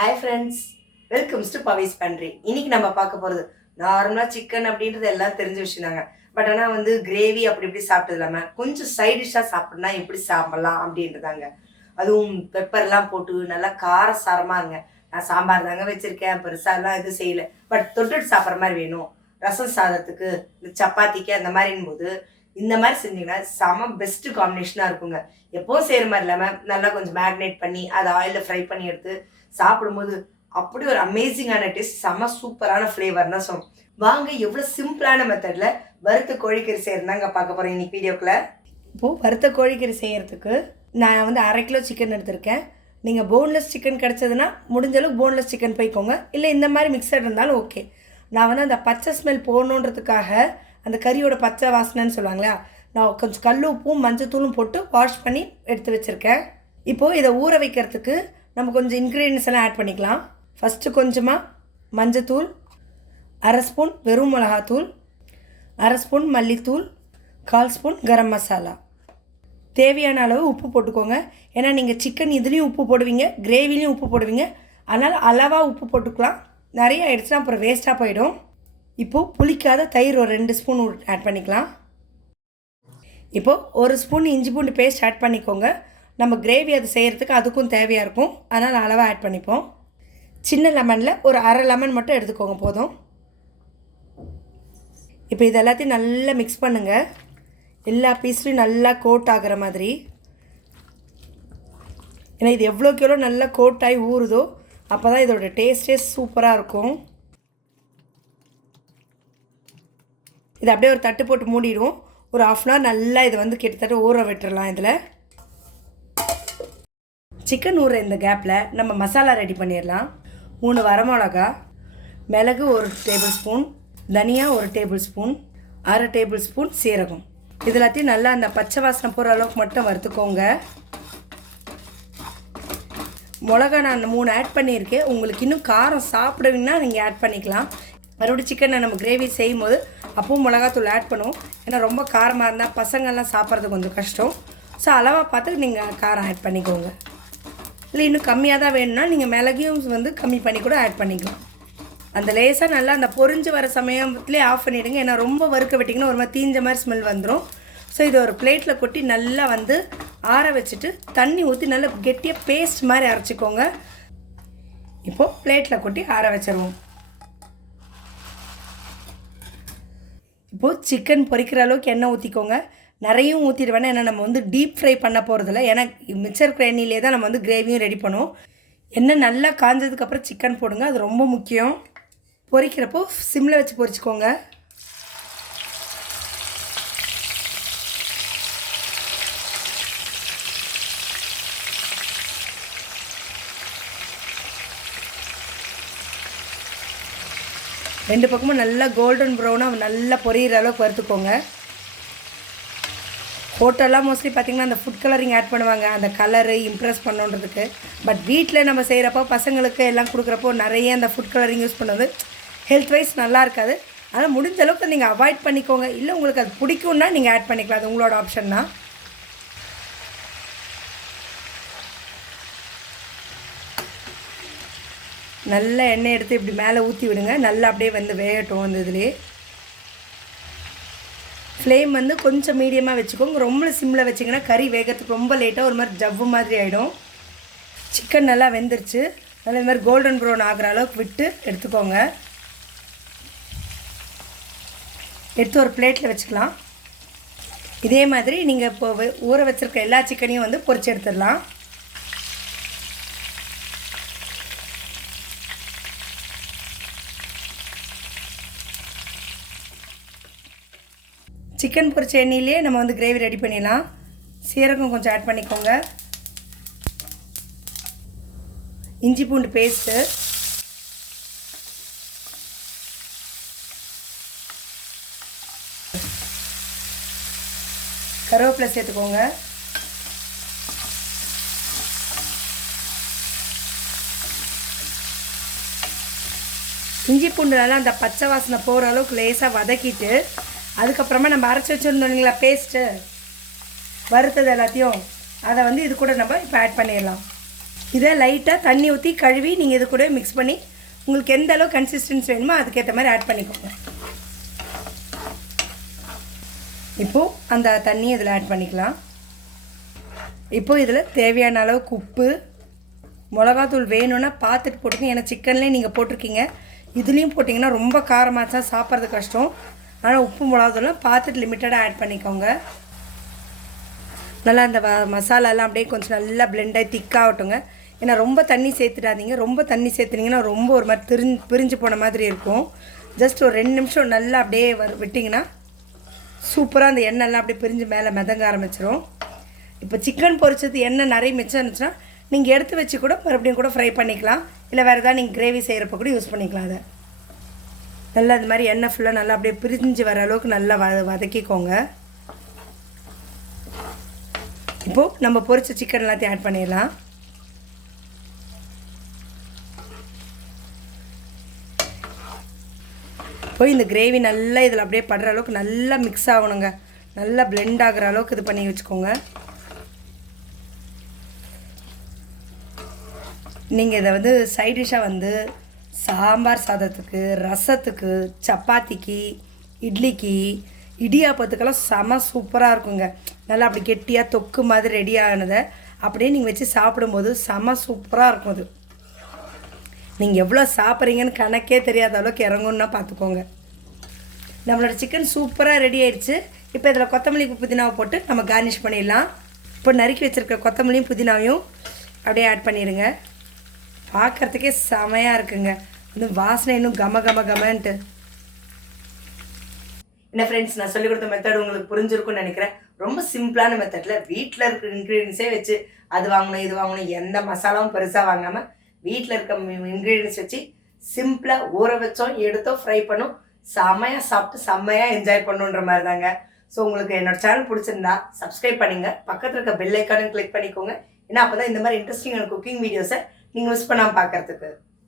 Hi friends, welcomes to பவிஸ் பண்றி. இன்னைக்கு நம்ம பார்க்க போகிறது நார்மலாக சிக்கன் அப்படின்றது எல்லாம் தெரிஞ்ச விஷயம் தாங்க. பட் ஆனால் கிரேவி அப்படி இப்படி சாப்பிட்டது இல்லாமல் கொஞ்சம் சைட் டிஷ்ஷாக சாப்பிட்னா எப்படி சாப்பிட்லாம் அப்படின்றதாங்க. அதுவும் பெப்பர்லாம் போட்டு நல்லா காரசாரமாக இருங்க. நான் சாம்பார் தாங்க வச்சுருக்கேன், பெருசாலாம் எதுவும் செய்யலை. பட் தொட்டுட்டு சாப்பிட்ற மாதிரி வேணும். ரசம் சாதத்துக்கு, இந்த சப்பாத்திக்கு அந்த மாதிரின் போது இந்த மாதிரி செஞ்சிங்கன்னா செம பெஸ்ட்டு காம்பினேஷனாக இருக்குங்க. எப்போவும் செய்கிற மாதிரி இல்லாமல் நல்லா கொஞ்சம் மேரினேட் பண்ணி அதை ஆயிலில் ஃப்ரை பண்ணி எடுத்து சாப்பிடும்போது அப்படி ஒரு அமேசிங்கான டேஸ்ட், செம சூப்பரான ஃப்ளேவர் தான் சொல்லும். வாங்க எவ்வளோ சிம்பிளான மெத்தடில் வறுத்த கோழிக்கறி செய்யறதுதாங்க பார்க்க போகிறேன் இன்னைக்கு வீடியோக்குள்ள. இப்போது வறுத்த கோழிக்கறி செய்கிறதுக்கு நான் 1/2 கிலோ சிக்கன் எடுத்திருக்கேன். நீங்கள் போன்லெஸ் சிக்கன் கிடச்சதுன்னா முடிஞ்சளவுக்கு போன்லெஸ் சிக்கன் போய்க்கோங்க, இல்லை இந்த மாதிரி மிக்சட் இருந்தாலும் ஓகே. நான் அந்த பச்சை ஸ்மெல் போகணுன்றதுக்காக அந்த கறியோட பச்சை வாசனைன்னு சொல்லுவாங்களா, நான் கொஞ்சம் கல் உப்பும் மஞ்சத்தூளும் போட்டு வாஷ் பண்ணி எடுத்து வச்சுருக்கேன். இப்போது இதை ஊற வைக்கிறதுக்கு நம்ம கொஞ்சம் இன்க்ரீடியன்ஸ் எல்லாம் ஆட் பண்ணிக்கலாம். ஃபஸ்ட்டு கொஞ்சமாக மஞ்சத்தூள், 1/2 ஸ்பூன் வெறும் மிளகாத்தூள், 1/2 ஸ்பூன் மல்லித்தூள், 1/4 ஸ்பூன் கரம் மசாலா, தேவையான அளவு உப்பு போட்டுக்கோங்க. ஏன்னா நீங்கள் சிக்கன் இதுலேயும் உப்பு போடுவீங்க, கிரேவிலையும் உப்பு போடுவீங்க, அதனால் அளவாக உப்பு போட்டுக்கலாம். நிறைய ஆயிடுச்சுன்னா அப்புறம் வேஸ்ட்டாக போயிடும். இப்போது புளிக்காத தயிர் ஒரு 2 ஸ்பூன் ஆட் பண்ணிக்கலாம். இப்போது 1 ஸ்பூன் இஞ்சி பூண்டு பேஸ்ட் ஆட் பண்ணிக்கோங்க. நம்ம கிரேவி அது செய்கிறதுக்கு அதுக்கும் தேவையாக இருக்கும், அதனால் அளவாக ஆட் பண்ணிப்போம். சின்ன லெமனில் ஒரு 1/2 லெமன் மட்டும் எடுத்துக்கோங்க போதும். இப்போ இது எல்லாத்தையும் நல்லா மிக்ஸ் பண்ணுங்கள், எல்லா பீஸ்லையும் நல்லா கோட் ஆகிற மாதிரி. ஏன்னா இது எவ்வளோக்கு எவ்வளோ நல்லா கோட் ஆகி ஊறுதோ அப்போ தான் இதோட டேஸ்ட்டே சூப்பராக இருக்கும். இதை அப்படியே ஒரு தட்டு போட்டு மூடிடுவோம். ஒரு 1/2 hour நல்லா இதை கிட்டத்தட்ட ஊற விட்டுறலாம். இதில் சிக்கன் ஊற இந்த கேப்பில் நம்ம மசாலா ரெடி பண்ணிடலாம். 3 வரமிளகா, மிளகு 1 டேபிள் ஸ்பூன், தனியா 1 டேபிள் ஸ்பூன், 1/2 டேபிள் ஸ்பூன் சீரகம். இது எல்லாத்தையும் நல்லா அந்த பச்சை வாசனை போகிற அளவுக்கு மட்டும் வறுத்துக்கோங்க. மிளகா நான் 3 ஆட் பண்ணியிருக்கேன். உங்களுக்கு இன்னும் காரம் சாப்பிடுவீங்கன்னா நீங்கள் ஆட் பண்ணிக்கலாம். மறுபடியும் சிக்கனை நம்ம கிரேவி செய்யும் போது அப்பவும் மிளகாத்தூள் ஆட் பண்ணுவோம். ஏன்னா ரொம்ப காரமாக இருந்தால் பசங்கள்லாம் சாப்பிட்றது கொஞ்சம் கஷ்டம். ஸோ அளவாக பார்த்து நீங்கள் காரம் ஆட் பண்ணிக்கோங்க. இல்லை இன்னும் கம்மியாக தான் வேணும்னா நீங்கள் மிளகையும் கம்மி பண்ணி கூட ஆட் பண்ணிக்கலாம். அந்த லேசாக நல்லா அந்த பொரிஞ்சு வர சமயத்துலேயே ஆஃப் பண்ணிவிடுங்க. ஏன்னா ரொம்ப வறுக்க விட்டிங்கன்னா ஒரு மாதிரி தீஞ்ச மாதிரி ஸ்மெல் வந்துடும். ஸோ இதை ஒரு பிளேட்டில் கொட்டி நல்லா ஆற வச்சுட்டு தண்ணி ஊற்றி நல்லா கெட்டியாக பேஸ்ட் மாதிரி அரைச்சிக்கோங்க. இப்போது பிளேட்டில் கொட்டி ஆற வச்சிருவோம். இப்போது சிக்கன் பொரிக்கிற அளவுக்கு எண்ணெய் ஊற்றிக்கோங்க. நிறையும் ஊற்றிடுவேன்னா, ஏன்னா நம்ம டீப் ஃப்ரை பண்ண போகிறதில்ல. ஏன்னா மிக்சர் கிரேனிலே தான் நம்ம கிரேவியும் ரெடி பண்ணுவோம். எண்ணெய் நல்லா காஞ்சதுக்கப்புறம் சிக்கன் போடுங்க, அது ரொம்ப முக்கியம். பொரிக்கிறப்போ சிம்மில் வச்சு பொரிச்சிக்கோங்க. ரெண்டு பக்கமும் நல்லா கோல்டன் ப்ரௌனாக நல்லா பொரியிற அளவுக்கு வறுத்துக்கோங்க. ஹோட்டல்லாம் மோஸ்ட்லி பார்த்திங்கன்னா அந்த ஃபுட் கலரிங் ஆட் பண்ணுவாங்க, அந்த கலரு இம்ப்ரெஸ் பண்ணுன்றதுக்கு. பட் வீட்டில் நம்ம செய்கிறப்போ பசங்களுக்கு எல்லாம் கொடுக்குறப்போ நிறைய அந்த ஃபுட் கலரிங் யூஸ் பண்ணுறது ஹெல்த் வைஸ் நல்லா இருக்காது. அதனால் முடிஞ்ச அளவுக்கு நீங்கள் அவாய்ட் பண்ணிக்கோங்க. இல்லை உங்களுக்கு அது பிடிக்கும்னா நீங்கள் ஆட் பண்ணிக்கலாம், அது உங்களோட ஆப்ஷன் தான். நல்லா எண்ணெய் எடுத்து இப்படி மேலே ஊற்றி விடுங்க. நல்லா அப்படியே வேகட்டும். அந்த இதுலேயே ஃப்ளேம் கொஞ்சம் மீடியமாக வச்சுக்கோங்க. ரொம்ப சிம்மில் வச்சிங்கன்னா கறி வேகிறதுக்கு ரொம்ப லேட்டாக ஒரு மாதிரி ஜவ்வு மாதிரி ஆகிடும். சிக்கன் நல்லா வெந்துருச்சு. நல்லா இந்த மாதிரி கோல்டன் ப்ரௌன் ஆகிற அளவுக்கு விட்டு எடுத்துக்கோங்க. எடுத்து ஒரு பிளேட்டில் வச்சுக்கலாம். இதே மாதிரி நீங்கள் இப்போ ஊற வச்சுருக்க எல்லா சிக்கனையும் பொரிச்சு எடுத்துடலாம். சிக்கன் பொரிச்ச எண்ணெயிலே நம்ம கிரேவி ரெடி பண்ணிடலாம். சீரகம் கொஞ்சம் ஆட் பண்ணிக்கோங்க. இஞ்சி பூண்டு பேஸ்ட்டு, கருவேப்பிலை சேர்த்துக்கோங்க. இஞ்சி பூண்டு நல்லா அந்த பச்சை வாசனை போகிற அளவுக்கு லேசாக வதக்கிட்டு அதுக்கப்புறமா நம்ம அரைச்சி வச்சுருந்தோம் இல்லைங்களா பேஸ்ட்டு, வறுத்தது எல்லாத்தையும் அதை இது கூட நம்ம இப்போ ஆட் பண்ணிடலாம். இதை லைட்டாக தண்ணி ஊற்றி கழுவி நீங்கள் இது கூட மிக்ஸ் பண்ணி உங்களுக்கு எந்த அளவு கன்சிஸ்டன்சி வேணுமோ அதுக்கேற்ற மாதிரி ஆட் பண்ணிக்கோங்க. இப்போது அந்த தண்ணியை இதில் ஆட் பண்ணிக்கலாம். இப்போது இதில் தேவையான அளவுக்கு உப்பு, மிளகாத்தூள் வேணும்னா பார்த்துட்டு போட்டுக்கோங்க. ஏன்னா சிக்கன்லேயே நீங்கள் போட்டிருக்கீங்க, இதுலேயும் போட்டிங்கன்னா ரொம்ப காரமாச்சா சாப்பிட்றது கஷ்டம். ஆனால் உப்பு மிளகாத்தூள்லாம் பார்த்துட்டு லிமிட்டடாக ஆட் பண்ணிக்கோங்க. நல்லா அந்த மசாலாலாம் அப்படியே கொஞ்சம் நல்லா பிளெண்டாகி திக்காகட்டுங்க. ஏன்னா ரொம்ப தண்ணி சேர்த்துடாதீங்க. ரொம்ப தண்ணி சேர்த்துனீங்கன்னா ரொம்ப ஒரு மாதிரி பிரிஞ்சு போன மாதிரி இருக்கும். ஜஸ்ட் ஒரு 2 நிமிஷம் நல்லா அப்படியே விட்டிங்கன்னா சூப்பராக அந்த எண்ணெய்லாம் அப்படியே பிரிஞ்சு மேலே மிதங்க ஆரம்பிச்சிடும். இப்போ சிக்கன் பொரிச்சது எண்ணெய் நிறைய மிச்சம் இருந்துச்சுன்னா நீங்கள் எடுத்து வச்சு கூட மறுபடியும் கூட ஃப்ரை பண்ணிக்கலாம். இல்லை வேறு எதாவது நீங்கள் கிரேவி செய்கிறப்ப கூட யூஸ் பண்ணிக்கலாம். அதை நல்லா அது மாதிரி எண்ணெய் ஃபுல்லாக நல்லா அப்படியே பிரிஞ்சு வர அளவுக்கு நல்லா வதக்கிக்கோங்க. இப்போது நம்ம பொரிச்ச சிக்கன் எல்லாத்தையும் ஆட் பண்ணிடலாம். போய் இந்த கிரேவி நல்லா இதில் அப்படியே படுற அளவுக்கு நல்லா மிக்ஸ் ஆகணுங்க. நல்லா பிளெண்ட் ஆகிற அளவுக்கு இது பண்ணி வச்சுக்கோங்க. நீங்கள் இதை வந்து சைட் டிஷ்ஷாக சாம்பார் சாதத்துக்கு, ரசத்துக்கு, சப்பாத்திக்கு, இட்லிக்கு, இடியாப்பத்துக்கெல்லாம் செம சூப்பராக இருக்குங்க. நல்லா அப்படி கெட்டியாக தொக்கு மாதிரி ரெடி ஆனதை அப்படியே நீங்கள் வச்சு சாப்பிடும்போது செம சூப்பராக இருக்கும். அது நீங்கள் எவ்வளோ சாப்பிட்றீங்கன்னு கணக்கே தெரியாத அளவுக்கு இறங்குன்னா பார்த்துக்கோங்க. நம்மளோட சிக்கன் சூப்பராக ரெடி ஆயிடுச்சு. இப்போ இதில் கொத்தமல்லி புதினாவை போட்டு நம்ம கார்னிஷ் பண்ணிடலாம். இப்போ நறுக்கி வச்சுருக்க கொத்தமல்லியும் புதினாவையும் அப்படியே ஆட் பண்ணிடுங்க. பார்க்குறதுக்கே செமையாக இருக்குங்க. இன்னும் வாசனை இன்னும் கமன்ட்டு. என்ன ஃப்ரெண்ட்ஸ், நான் சொல்லிக் கொடுத்த மெத்தட் உங்களுக்கு புரிஞ்சிருக்கும்னு நினைக்கிறேன். ரொம்ப சிம்பிளான மெத்தடில் வீட்டில் இருக்கிற இன்க்ரீடியன்ஸே வச்சு அது வாங்கணும் இது வாங்கணும் எந்த மசாலாவும் பெருசாக வாங்காமல் வீட்டில் இருக்க இன்க்ரீடியன்ஸ் வச்சு சிம்பிளாக ஊற வச்சோம், எடுத்தோம், ஃப்ரை பண்ணோம், செம்மையாக சாப்பிட்டு செம்மையாக என்ஜாய் பண்ணுன்ற மாதிரி தாங்க. ஸோ உங்களுக்கு என்னோட சேனல் பிடிச்சிருந்தா சப்ஸ்கிரைப் பண்ணுங்கள், பக்கத்தில் இருக்க பெல் ஐக்கானும் கிளிக் பண்ணிக்கோங்க. ஏன்னா அப்போ தான் இந்த மாதிரி இன்ட்ரெஸ்டிங்கான குக்கிங் வீடியோஸை நீங்கள் மிஸ் பண்ணாமல் பார்க்குறதுக்கு.